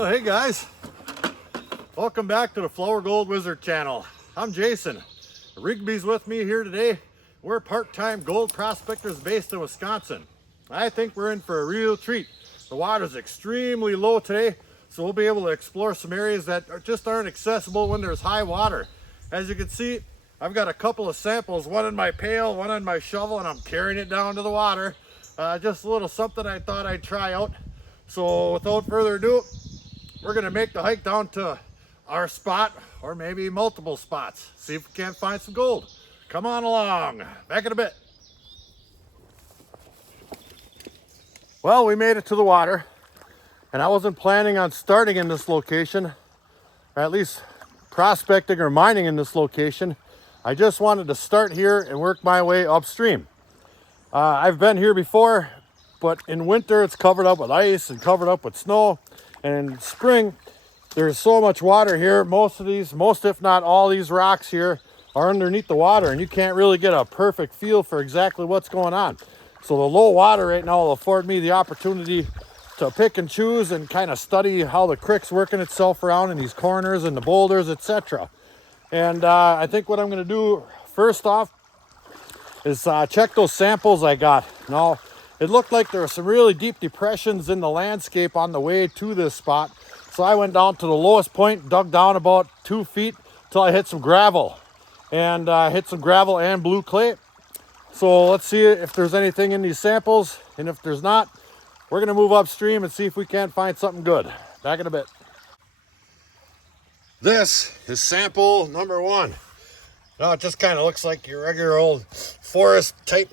Oh, hey guys, welcome back to the Flourgoldwizards channel. I'm Jason. Rigby's with me here today. We're part-time gold prospectors based in Wisconsin. I think we're in for a real treat. The water's extremely low today, so we'll be able to explore some areas that just aren't accessible when there's high water. As you can see, I've got a couple of samples, one in my pail, one on my shovel, and I'm carrying it down to the water. Just a little something I thought I'd try out. So without further ado, we're gonna make the hike down to our spot, or maybe multiple spots. See if we can't find some gold. Come on along, back in a bit. Well, we made it to the water, and I wasn't planning on starting in this location, or at least prospecting or mining in this location. I just wanted to start here and work my way upstream. I've been here before, but in winter it's covered up with ice and covered up with snow. And in spring, there's so much water here. Most if not all these rocks here are underneath the water, and you can't really get a perfect feel for exactly what's going on. So the low water right now will afford me the opportunity to pick and choose and kind of study how the creek's working itself around in these corners and the boulders, etc. And I think what I'm going to do first off is check those samples I got. Now, it looked like there were some really deep depressions in the landscape on the way to this spot. So I went down to the lowest point, dug down about 2 feet till I hit some gravel. And hit some gravel and blue clay. So let's see if there's anything in these samples. And if there's not, we're going to move upstream and see if we can't find something good. Back in a bit. This is sample number 1. Now it just kind of looks like your regular old forest type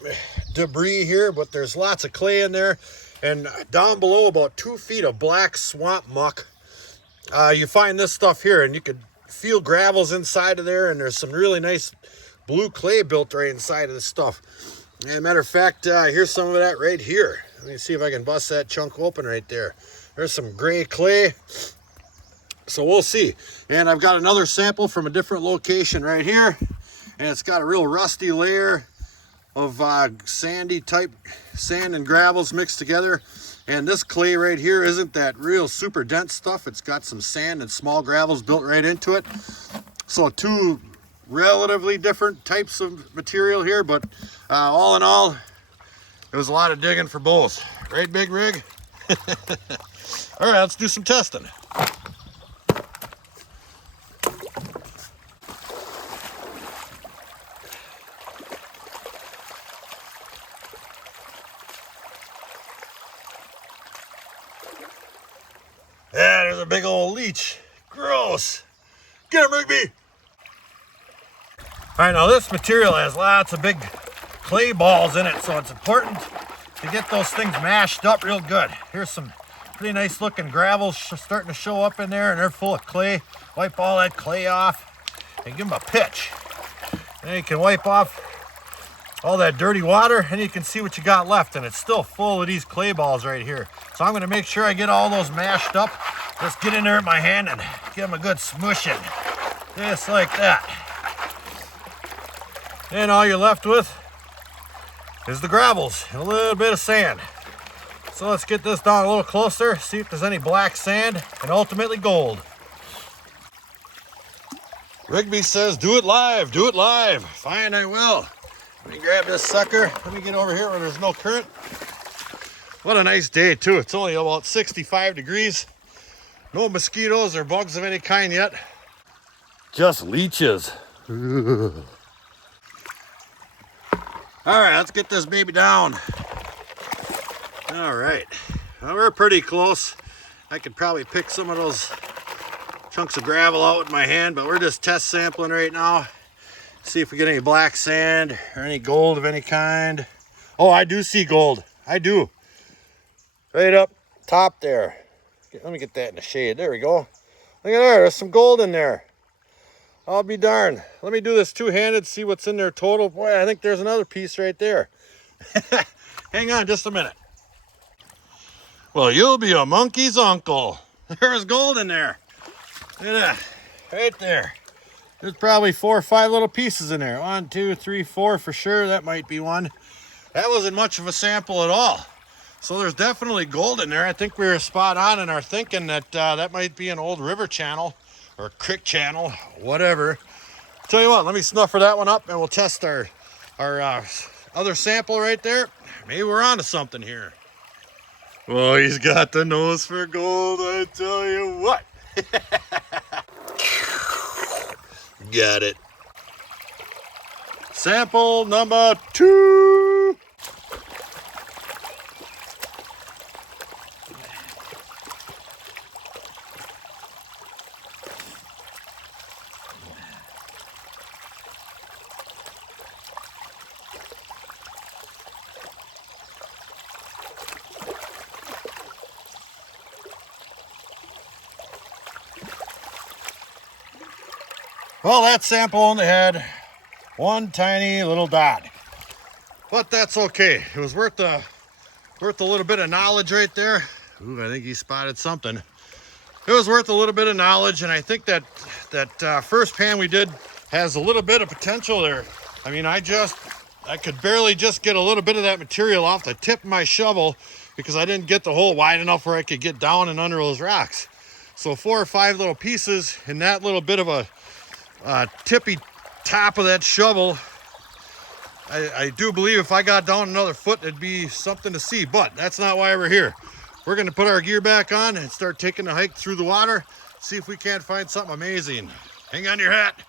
debris here, but there's lots of clay in there. And down below, about 2 feet of black swamp muck. You find this stuff here, and you could feel gravels inside of there, and there's some really nice blue clay built right inside of this stuff. As a matter of fact, here's some of that right here. Let me see if I can bust that chunk open right there. There's some gray clay. So we'll see. And I've got another sample from a different location right here, and it's got a real rusty layer of sandy type sand and gravels mixed together. And this clay right here isn't that real super dense stuff. It's got some sand and small gravels built right into it. So 2 relatively different types of material here, but all in all, it was a lot of digging for both. Right, Big Rig? All right, let's do some testing. Yeah, there's a big old leech. Gross. Get him, Rigby. All right, now this material has lots of big clay balls in it, so it's important to get those things mashed up real good. Here's some pretty nice looking gravels starting to show up in there, and they're full of clay. Wipe all that clay off and give them a pitch. Then you can wipe off all that dirty water, and you can see what you got left, and it's still full of these clay balls right here. So I'm going to make sure I get all those mashed up. Just get in there with my hand and give them a good smushing, just like that. And all you're left with is the gravels and a little bit of sand. So let's get this down a little closer, see if there's any black sand and ultimately gold. Rigby says, do it live, do it live. Fine, I will. Let me grab this sucker. Let me get over here where there's no current. What a nice day too. It's only about 65 degrees. No mosquitoes or bugs of any kind yet. Just leeches. All right, let's get this baby down. All right, well, we're pretty close. I could probably pick some of those chunks of gravel out with my hand, but we're just test sampling right now. See if we get any black sand or any gold of any kind. Oh, I do see gold. I do. Right up top there. Let me get that in the shade. There we go. Look at there. There's some gold in there. I'll be darned. Let me do this two-handed, see what's in there total. Boy, I think there's another piece right there. Hang on just a minute. Well, you'll be a monkey's uncle. There's gold in there. Look at that. Right there. There's probably 4 or 5 little pieces in there. 1, 2, 3, 4 for sure. That might be one. That wasn't much of a sample at all. So there's definitely gold in there. I think we were spot on in our thinking that that might be an old river channel or creek channel, whatever. Tell you what, let me snuffer that one up and we'll test our other sample right there. Maybe we're onto something here. Well, he's got the nose for gold, I tell you what. Got it. Sample number 2. Well, that sample only had one tiny little dot, but that's okay. It was worth a little bit of knowledge right there. Ooh, I think he spotted something. It was worth a little bit of knowledge, and I think that first pan we did has a little bit of potential there. I mean, I could barely just get a little bit of that material off the tip of my shovel because I didn't get the hole wide enough where I could get down and under those rocks. So 4 or 5 little pieces in that little bit of a tippy top of that shovel. I do believe if I got down another foot, it'd be something to see, but that's not why we're here. We're going to put our gear back on and start taking a hike through the water, see if we can't find something amazing. Hang on your hat.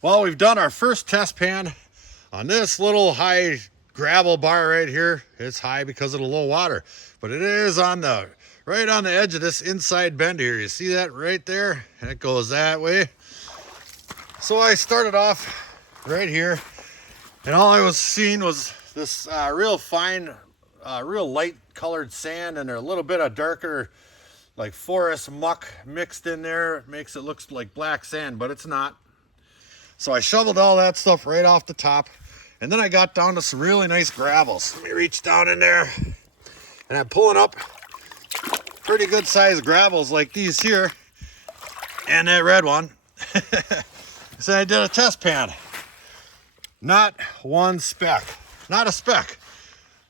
Well, we've done our first test pan on this little high gravel bar right here. It's high because of the low water, but it is right on the edge of this inside bend here. You see that right there? And it goes that way. So I started off right here, and all I was seeing was this real fine, real light colored sand, and a little bit of darker, like forest muck mixed in there. It makes it look like black sand, but it's not. So I shoveled all that stuff right off the top, and then I got down to some really nice gravels. Let me reach down in there, and I'm pulling up pretty good sized gravels like these here, and that red one. So I did a test pan. Not one speck. Not a speck.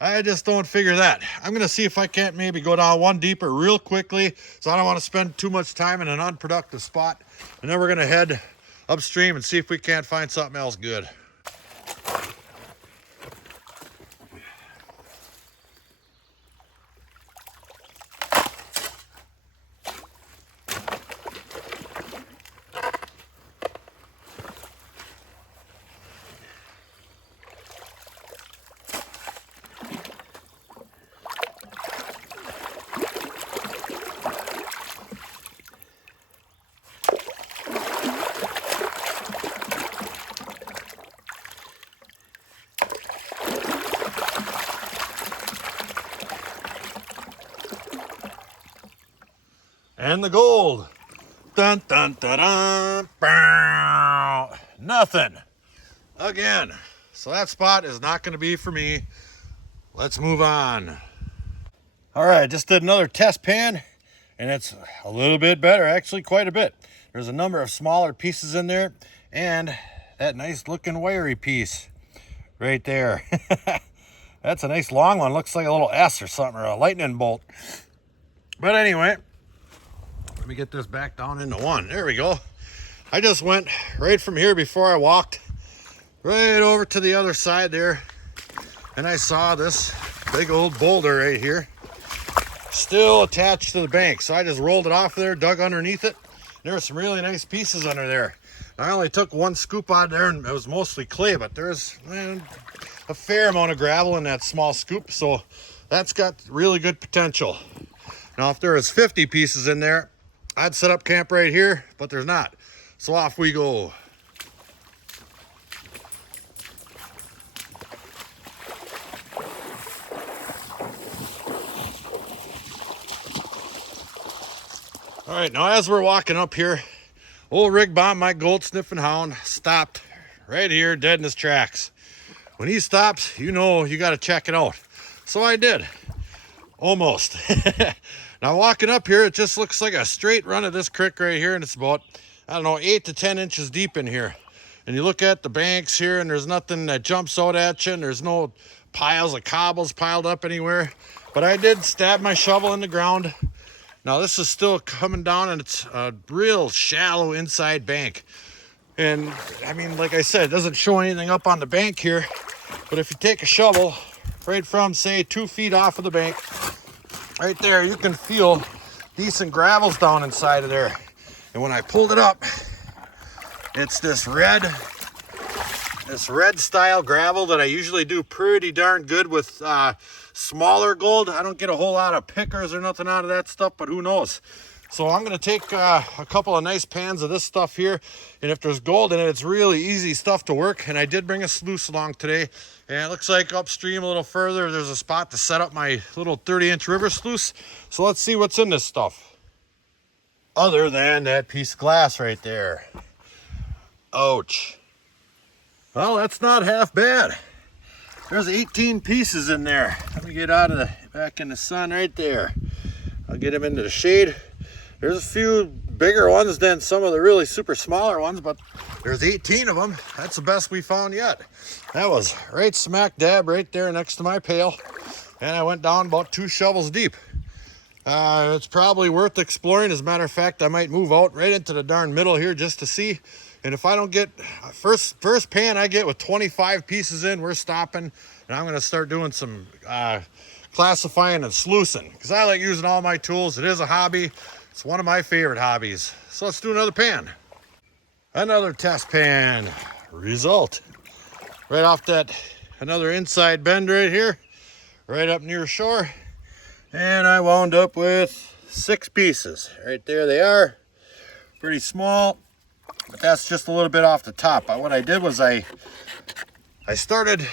I just don't figure that. I'm gonna see if I can't maybe go down one deeper real quickly, so I don't want to spend too much time in an unproductive spot. And then we're gonna head upstream and see if we can't find something else good. And the gold. Dun, dun, dun, dun, bow. Nothing. Again. So that spot is not going to be for me. Let's move on. All right, just did another test pan, and it's a little bit better, actually quite a bit. There's a number of smaller pieces in there, and that nice looking wiry piece right there. That's a nice long one. Looks like a little S or something, or a lightning bolt. But anyway, let me get this back down into one. There we go. I just went right from here before I walked right over to the other side there, and I saw this big old boulder right here still attached to the bank. So I just rolled it off there, dug underneath it. There were some really nice pieces under there. I only took one scoop out there, and it was mostly clay, but there's a fair amount of gravel in that small scoop, so that's got really good potential. Now, if there was 50 pieces in there, I'd set up camp right here, but there's not. So off we go. All right, now as we're walking up here, old Rigby, my gold sniffing hound, stopped right here dead in his tracks. When he stops, you know you got to check it out. So I did. Almost. Now walking up here, it just looks like a straight run of this creek right here, and it's about, I don't know, 8 to 10 inches deep in here. And you look at the banks here, and there's nothing that jumps out at you, and there's no piles of cobbles piled up anywhere. But I did stab my shovel in the ground. Now this is still coming down, and it's a real shallow inside bank. And I mean, like I said, it doesn't show anything up on the bank here. But if you take a shovel right from, say, 2 feet off of the bank, right there, you can feel decent gravels down inside of there. And when I pulled it up, it's this red style gravel that I usually do pretty darn good with smaller gold. I don't get a whole lot of pickers or nothing out of that stuff, but who knows. So I'm going to take a couple of nice pans of this stuff here, and if there's gold in it, it's really easy stuff to work. And I did bring a sluice along today, and it looks like upstream a little further, there's a spot to set up my little 30-inch river sluice. So let's see what's in this stuff. Other than that piece of glass right there. Ouch. Well, that's not half bad. There's 18 pieces in there. Let me get out of back in the sun right there. I'll get them into the shade. There's a few bigger ones than some of the really super smaller ones, but there's 18 of them. That's the best we found yet. That was right smack dab right there next to my pail. And I went down about 2 shovels deep. It's probably worth exploring. As a matter of fact, I might move out right into the darn middle here just to see. And if I don't get first pan I get with 25 pieces in, we're stopping. And I'm going to start doing some classifying and sluicing, because I like using all my tools. It is a hobby. It's one of my favorite hobbies. So let's do another pan. Another test pan result. Right off that, another inside bend right here, right up near shore. And I wound up with 6 pieces. Right there they are. Pretty small, but that's just a little bit off the top. What I did was I started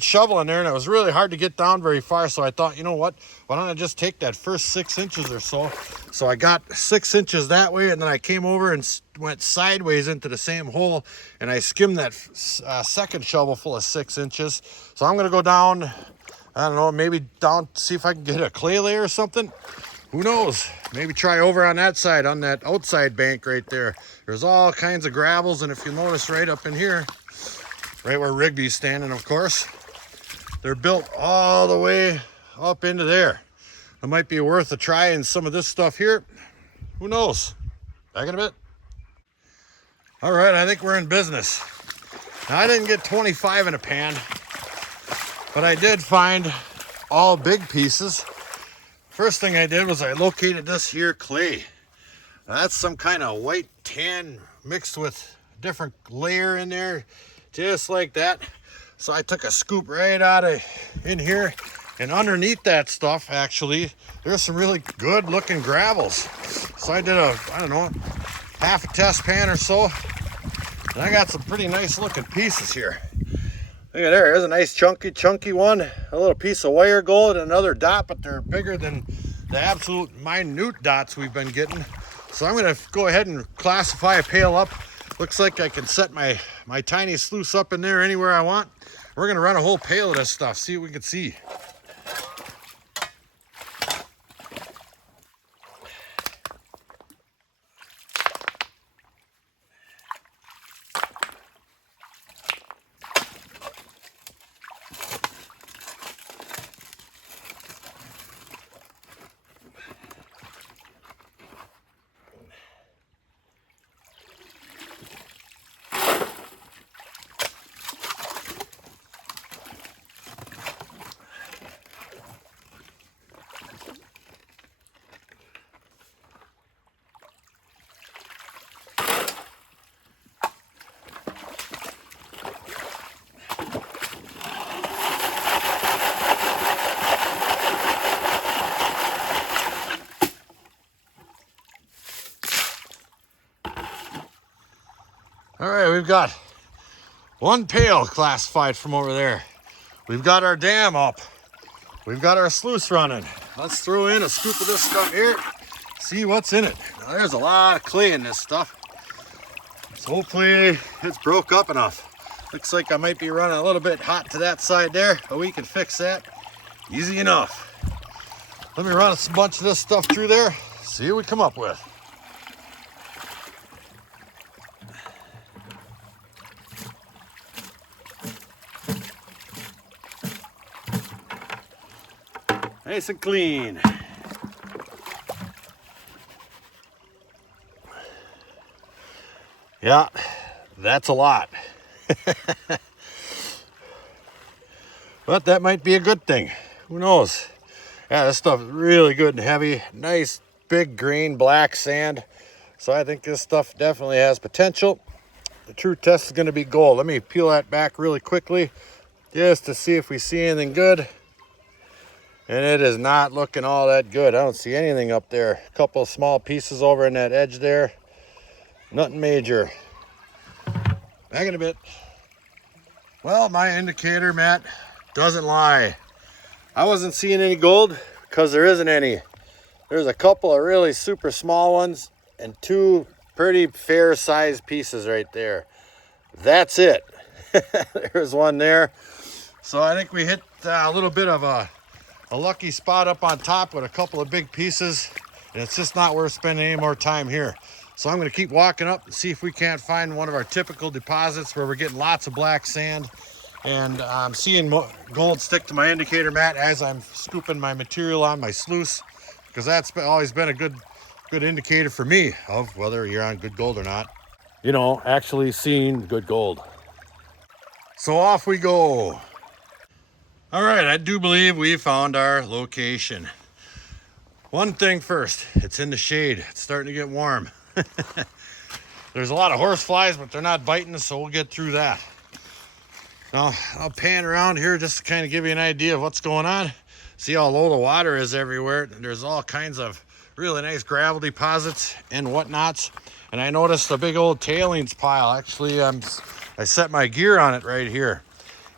shoveling there, and it was really hard to get down very far. So I thought, you know what? Why don't I just take that first 6 inches or so? So I got 6 inches that way, and then I came over and went sideways into the same hole, and I skimmed that second shovel full of 6 inches. So I'm going to go down, I don't know, maybe down, see if I can get a clay layer or something. Who knows? Maybe try over on that side, on that outside bank right there. There's all kinds of gravels, and if you notice right up in here, right where Rigby's standing, of course, they're built all the way up into there. It might be worth a try in some of this stuff here. Who knows? Back in a bit. All right, I think we're in business. Now, I didn't get 25 in a pan, but I did find all big pieces. First thing I did was I located this here clay. Now, that's some kind of white tan mixed with a different layer in there, just like that. So I took a scoop right out of in here, and underneath that stuff, actually, there's some really good looking gravels. So I did I don't know, half a test pan or so, and I got some pretty nice looking pieces here. Look at there, there's a nice chunky one, a little piece of wire gold, and another dot, but they're bigger than the absolute minute dots we've been getting. So I'm gonna go ahead and classify a pail up. Looks like I can set my tiny sluice up in there anywhere I want. We're gonna run a whole pail of this stuff, see what we can see. All right, we've got one pail classified from over there. We've got our dam up. We've got our sluice running. Let's throw in a scoop of this stuff here, see what's in it. Now, there's a lot of clay in this stuff, so hopefully it's broke up enough. Looks like I might be running a little bit hot to that side there, but we can fix that easy enough. Let me run a bunch of this stuff through there, see what we come up with. Nice and clean. Yeah, that's a lot. But that might be a good thing. Who knows? Yeah, this stuff is really good and heavy. Nice, big, green, black sand. So I think this stuff definitely has potential. The true test is going to be gold. Let me peel that back really quickly just to see if we see anything good. And it is not looking all that good. I don't see anything up there. A couple of small pieces over in that edge there. Nothing major. Back in a bit. Well, my indicator, Matt, doesn't lie. I wasn't seeing any gold because there isn't any. There's a couple of really super small ones and two pretty fair sized pieces right there. That's it. There's one there. So I think we hit a little bit of a lucky spot up on top with a couple of big pieces, and it's just not worth spending any more time here. So I'm going to keep walking up and see if we can't find one of our typical deposits where we're getting lots of black sand. And I'm seeing gold stick to my indicator, Matt, as I'm scooping my material on my sluice, because that's always been a good indicator for me of whether you're on good gold or not. You know, actually seeing good gold. So off we go. All right, I do believe we found our location. One thing first, it's in the shade. It's starting to get warm. There's a lot of horse flies, but they're not biting us, so we'll get through that. Now, I'll pan around here just to kind of give you an idea of what's going on. See how low the water is everywhere. There's all kinds of really nice gravel deposits and whatnots. And I noticed a big old tailings pile. Actually, I set my gear on it right here.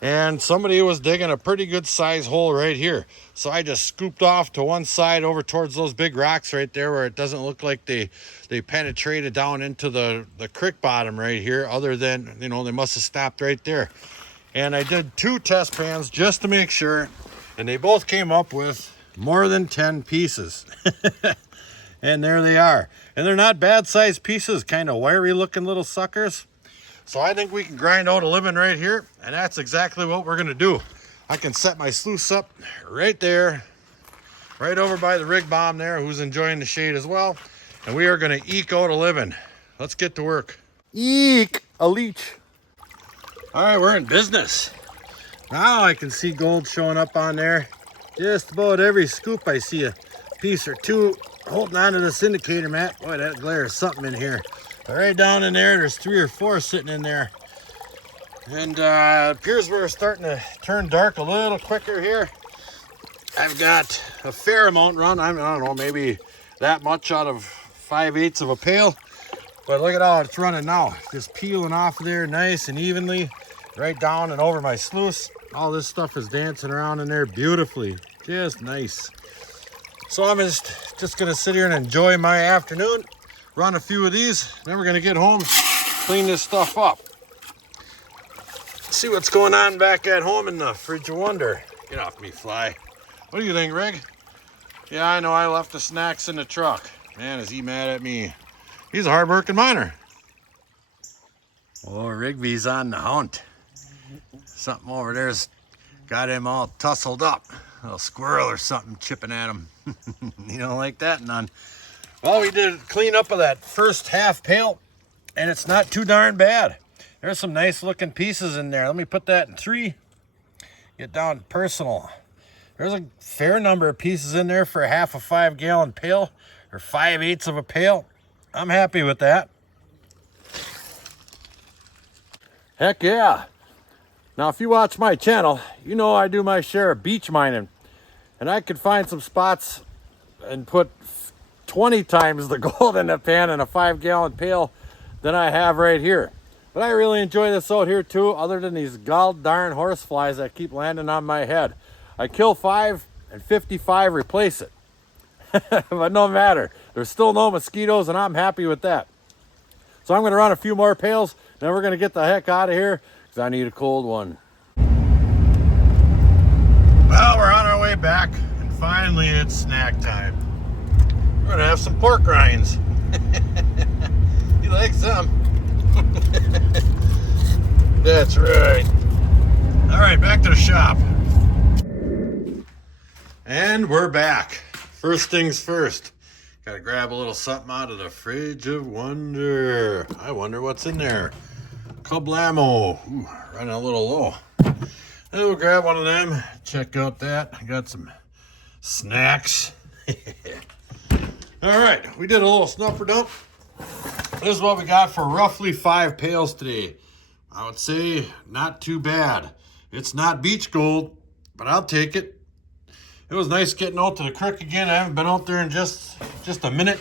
And somebody was digging a pretty good size hole right here. So I just scooped off to one side over towards those big rocks right there where it doesn't look like they penetrated down into the creek bottom right here, other than, you know, they must have stopped right there. And I did 2 test pans just to make sure, and they both came up with more than 10 pieces. And there they are. And they're not bad sized pieces, kind of wiry looking little suckers. So I think we can grind out a living right here, and that's exactly what we're gonna do. I can set my sluice up right there, right over by the rig bomb there, who's enjoying the shade as well. And we are gonna eke out a living. Let's get to work. Eek, a leech. All right, we're in business. Now I can see gold showing up on there. Just about every scoop I see a piece or two holding on to this indicator, Matt. Boy, that glare is something in here. But right down in there's 3 or 4 sitting in there. And it appears we're starting to turn dark a little quicker here. I've got a fair amount run. I don't know, maybe that much out of 5/8 of a pail. But look at how it's running now. Just peeling off of there nice and evenly. Right down and over my sluice. All this stuff is dancing around in there beautifully. Just nice. So I'm just gonna sit here and enjoy my afternoon. Run a few of these. Then we're gonna get home, clean this stuff up. See what's going on back at home in the fridge of wonder. Get off me, fly. What do you think, Rig? Yeah, I know I left the snacks in the truck. Man, is he mad at me. He's a hard-working miner. Oh, Rigby's on the hunt. Something over there's got him all tussled up. A little squirrel or something chipping at him. You don't like that, none. Well, we did a clean up of that first half pail, and it's not too darn bad. There's some nice looking pieces in there. Let me put that in 3. Get down to personal. There's a fair number of pieces in there for a half a 5-gallon pail, or 5/8 of a pail. I'm happy with that. Heck yeah. Now, if you watch my channel, you know I do my share of beach mining. And I could find some spots and put 20 times the gold in a pan in a 5-gallon pail than I have right here. But I really enjoy this out here too, other than these god darn horse flies that keep landing on my head. I kill 5 and 55 replace it. But no matter, there's still no mosquitoes, and I'm happy with that. So I'm gonna run a few more pails, then we're gonna get the heck out of here, because I need a cold one. Well, we're on our way back, and finally it's snack time. We're gonna have some pork rinds. You like some? That's right. All right, back to the shop. And we're back. First things first. Gotta grab a little something out of the fridge of wonder. I wonder what's in there. Kablamo. Ooh, running a little low. We'll grab one of them. Check out that. I got some snacks. All right, we did a little snuffer dump. This is what we got for roughly 5 pails today. I would say not too bad. It's not beach gold, but I'll take it. It was nice getting out to the creek again. I haven't been out there in just a minute.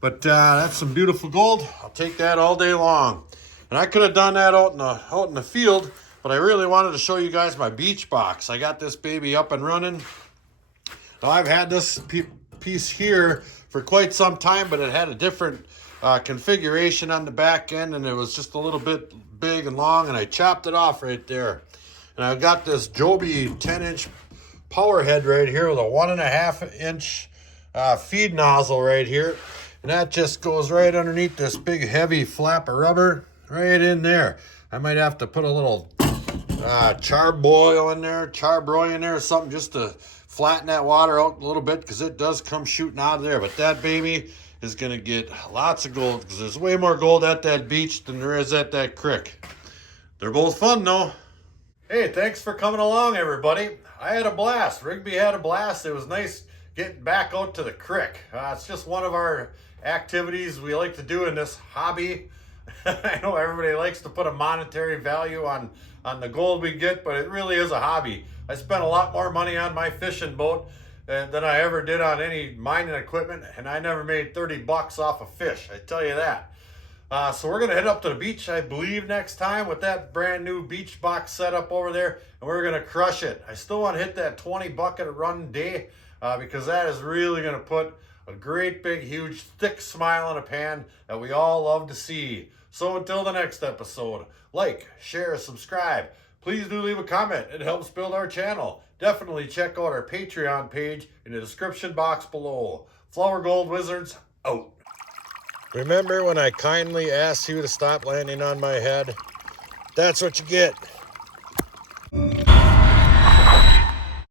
But that's some beautiful gold. I'll take that all day long. And I could have done that out in the field, but I really wanted to show you guys my beach box. I got this baby up and running. Now I've had this piece here for quite some time, but it had a different configuration on the back end, and it was just a little bit big and long, and I chopped it off right there. And I've got this Joby 10-inch power head right here with a 1.5-inch feed nozzle right here, and that just goes right underneath this big heavy flap of rubber right in there. I might have to put a little charbroil in there or something, just to flatten that water out a little bit, because it does come shooting out of there. But that baby is going to get lots of gold, because there's way more gold at that beach than there is at that creek. They're both fun though. Hey, thanks for coming along, everybody. I had a blast. Rigby had a blast. It was nice getting back out to the creek. It's just one of our activities we like to do in this hobby. I know everybody likes to put a monetary value on the gold we get, but it really is a hobby. I spent a lot more money on my fishing boat than I ever did on any mining equipment, and I never made 30 bucks off a fish, I tell you that. So we're gonna head up to the beach, I believe, next time with that brand new beach box setup over there, and we're gonna crush it. I still want to hit that 20 bucket a run day, because that is really gonna put a great big huge thick smile in a pan that we all love to see. So until the next episode, like, share, subscribe. Please do leave a comment. It helps build our channel. Definitely check out our Patreon page in the description box below. Flourgoldwizards out. Remember when I kindly asked you to stop landing on my head? That's what you get.